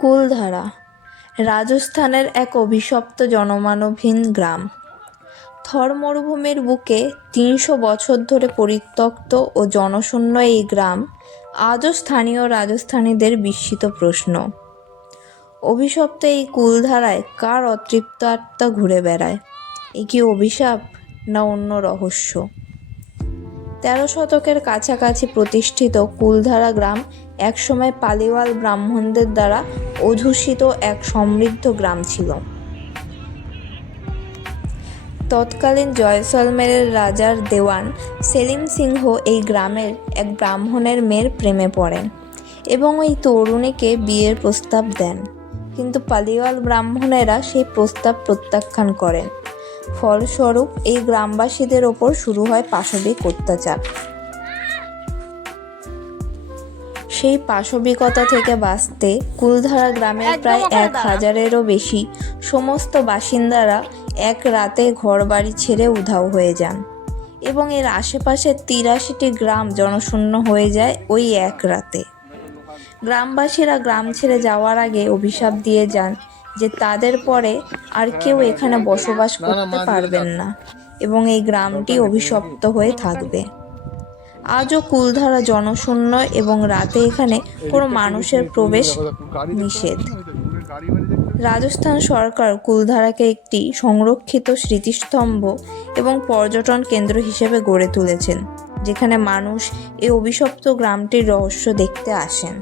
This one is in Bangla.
কুলধারা, রাজস্থানের এক অভিশপ্ত জনমানবহীন গ্রাম। থর মরুভূমির বুকে তিনশো বছর ধরে পরিত্যক্ত ও জনশূন্য এই গ্রাম আজও স্থানীয় রাজস্থানীদের বিস্মিত প্রশ্ন। অভিশপ্ত এই কুলধারায় কার অতৃপ্ত আত্মা ঘুরে বেড়ায়? এ কি অভিশাপ না অন্য রহস্য? তেরো শতকের কাছাকাছি প্রতিষ্ঠিত কুলধারা গ্রাম একসময় পালিওয়াল ব্রাহ্মণদের দ্বারা অধ্যুষিত এক সমৃদ্ধ গ্রাম ছিল। তৎকালীন জয়সলমেরের রাজার দেওয়ান সেলিম সিংহ এই গ্রামের এক ব্রাহ্মণের মেয়ের প্রেমে পড়েন এবং ওই তরুণীকে বিয়ের প্রস্তাব দেন। কিন্তু পালিওয়াল ব্রাহ্মণেরা সেই প্রস্তাব প্রত্যাখ্যান করেন। ফলস্বরূপ এই গ্রামবাসীদের ওপর শুরু হয় পাশবিক অত্যাচার। সেই পাশবিকতা থেকে বাঁচতে কুলধারা গ্রামের প্রায় এক হাজারেরও বেশি সমস্ত বাসিন্দারা এক রাতে ঘরবাড়ি ছেড়ে উধাও হয়ে যান। এবং এর আশেপাশের তিরাশিটি গ্রাম জনশূন্য হয়ে যায় ওই এক রাতে। গ্রামবাসীরা গ্রাম ছেড়ে যাওয়ার আগে অভিশাপ দিয়ে যান যে তাদের পরে আর কেউ এখানে বসবাস করতে পারবেন না। এবং এই গ্রামটি অভিশপ্ত হয়ে থাকবে। আজও কুলধারা জনশূন্য এবং রাতে এখানে কোনো মানুষের প্রবেশ নিষেধ। রাজস্থান সরকার কুলধারাকে একটি সংরক্ষিত স্মৃতিস্তম্ভ এবং পর্যটন কেন্দ্র হিসেবে গড়ে তুলেছেন, যেখানে মানুষ এই অভিশপ্ত গ্রামটির রহস্য দেখতে আসেন।